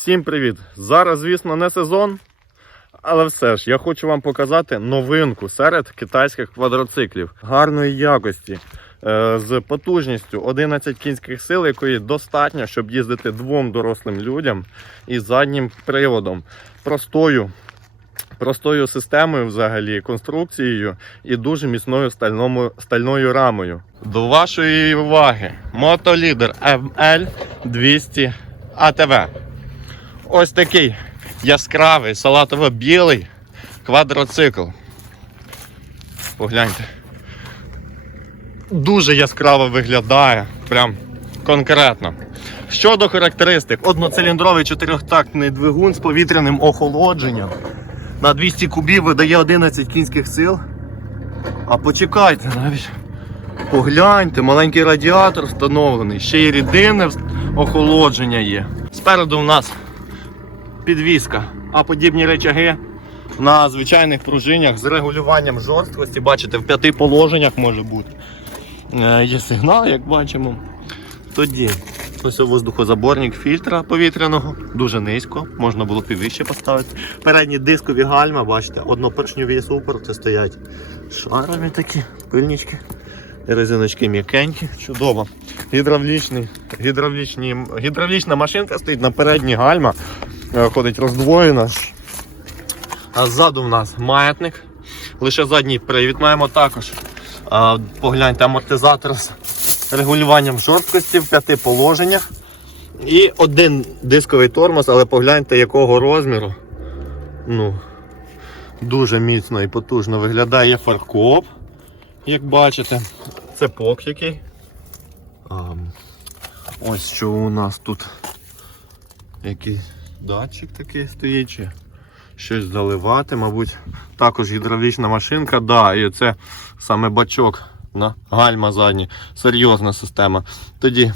Всім привіт! Зараз, звісно, не сезон, але все ж я хочу вам показати новинку серед китайських квадроциклів гарної якості е, з потужністю 11 кінських сил, якої достатньо, щоб їздити двом дорослим людям і заднім приводом. Простою. Простою системою, взагалі, конструкцією і дуже міцною стальному, стальною рамою. До вашої уваги мотолідер ML 200 ATV. Ось такий яскравий салатово-білий квадроцикл. Погляньте. Дуже яскраво виглядає, прям конкретно. Щодо характеристик, одноциліндровий чотирьохтактний двигун з повітряним охолодженням. На 200 кубів видає 11 кінських сил. А почекайте навіть. Погляньте, маленький радіатор встановлений, ще й рідинне охолодження є. Спереду у нас підвіска, а подібні речаги на звичайних пружинях з регулюванням жорсткості. Бачите, в п'яти положеннях може бути. Е, Є сигнал, як бачимо. Тоді ось воздухозаборник фільтра повітряного, дуже низько, можна було б і вище поставити. Передні дискові гальма, бачите, однопоршньові супорти стоять. Шарові такі, пильнички. Резиночки м'якенькі, чудово. Гідравлічний, гідравлічні, гідравлічна машинка стоїть на передній гальма, ходить роздвоєна. А ззаду в нас маятник. Лише задній привід маємо також. Погляньте, амортизатор з регулюванням жорсткості в п'яти положеннях. І один дисковий тормоз, але погляньте якого розміру. Ну, дуже міцно і потужно виглядає фаркоп, як бачите. Це пок який. А, ось що у нас тут. Який датчик такий стоїть. Щось заливати, мабуть. Також гідравлічна машинка, да, і це саме бачок на гальма задні. Серйозна система. Тоді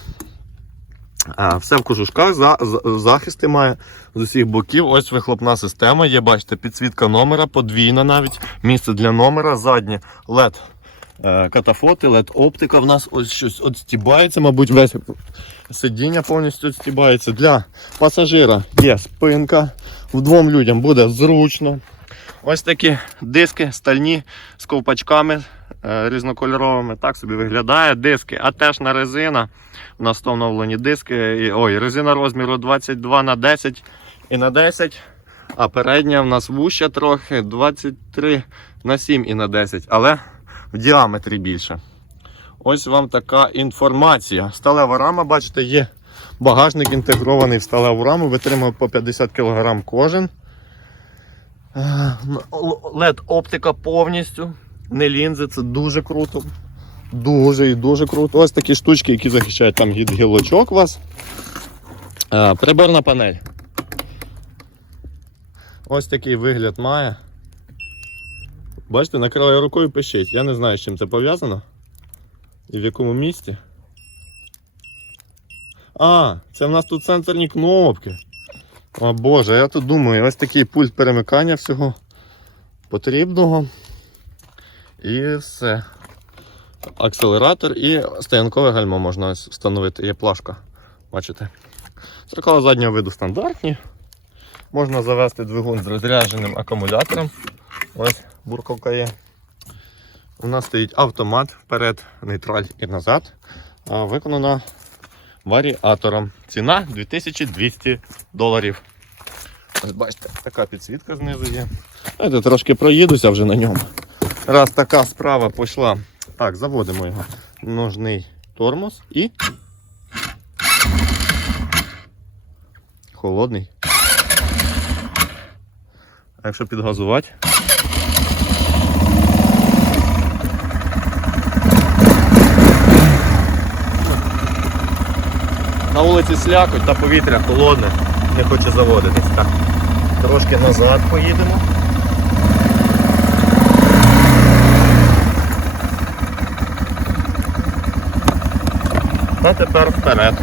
а, все в кожушках, за, за- захисти має з усіх боків. Ось вихлопна система. Є, бачите, підсвітка номера, подвійна навіть. Місце для номера, заднє LED е, катафоти, LED оптика в нас ось щось відстібається, мабуть, весь сидіння повністю відстібається. Для пасажира є спинка. Вдвом людям буде зручно. Ось такі диски стальні з ковпачками е, різнокольоровими. Так собі виглядає. Диски, а теж на резина. У нас встановлені диски. Ой, резина розміру 22 на 10 і на 10. А передня в нас вуща трохи 23 на 7 і на 10, але в діаметрі більше. Ось вам така інформація. Сталева рама, бачите, є багажник інтегрований в сталеву раму, витримує по 50 кг кожен. led оптика повністю. Не лінзи, це дуже круто. Дуже і дуже круто. Ось такі штучки, які захищають там від гілочок вас. Е, Приборна панель. Ось такий вигляд має. Бачите, накриває рукою пищить. Я не знаю, з чим це пов'язано. І в якому місці. А, це в нас тут сенсорні кнопки. О Боже, я тут думаю, ось такий пульт перемикання всього потрібного. І все. Акселератор і стоянкове гальмо можна ось встановити. Є плашка. Бачите? Зеркала заднього виду стандартні. Можна завести двигун з розрядженим акумулятором. Ось бурковка є. У нас стоїть автомат вперед, нейтраль і назад. Виконана варіатором. Ціна 2200 доларів. Ось бачите, така підсвітка знизу є. Знаєте, трошки проїдуся вже на ньому. Раз така справа пішла. Так, заводимо його. Ножний тормоз і. Холодний. А якщо підгазувати? Вулиці слякоть та повітря холодне, не хоче заводитись. Так. Трошки назад поїдемо. Та тепер вперед.